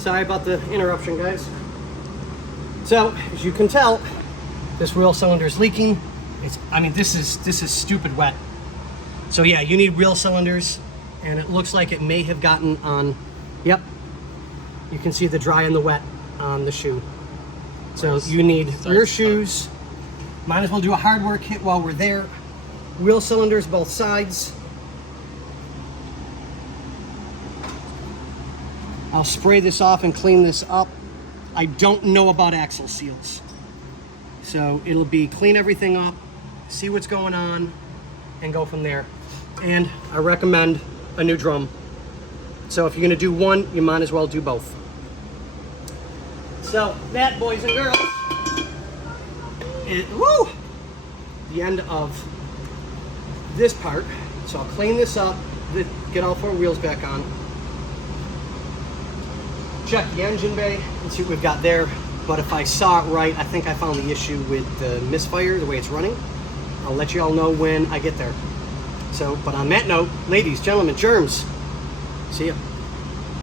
Sorry about the interruption, guys. So, as you can tell, this real cylinder is leaking. This is stupid wet. So yeah, you need real cylinders, and it looks like it may have gotten on, yep. You can see the dry and the wet on the shoe. So you need rear shoes. Might as well do a hardware kit while we're there. Real cylinders, both sides. I'll spray this off and clean this up. I don't know about axle seals. So it'll be clean everything up, see what's going on, and go from there. And I recommend a new drum. So if you're gonna do one, you might as well do both. So that, boys and girls, is the end of this part. So I'll clean this up, get all 4 wheels back on, check the engine bay and see what we've got there. But if I saw it right, I think I found the issue with the misfire, the way it's running. I'll let you all know when I get there. So, but on that note, ladies, gentlemen, germs, see ya.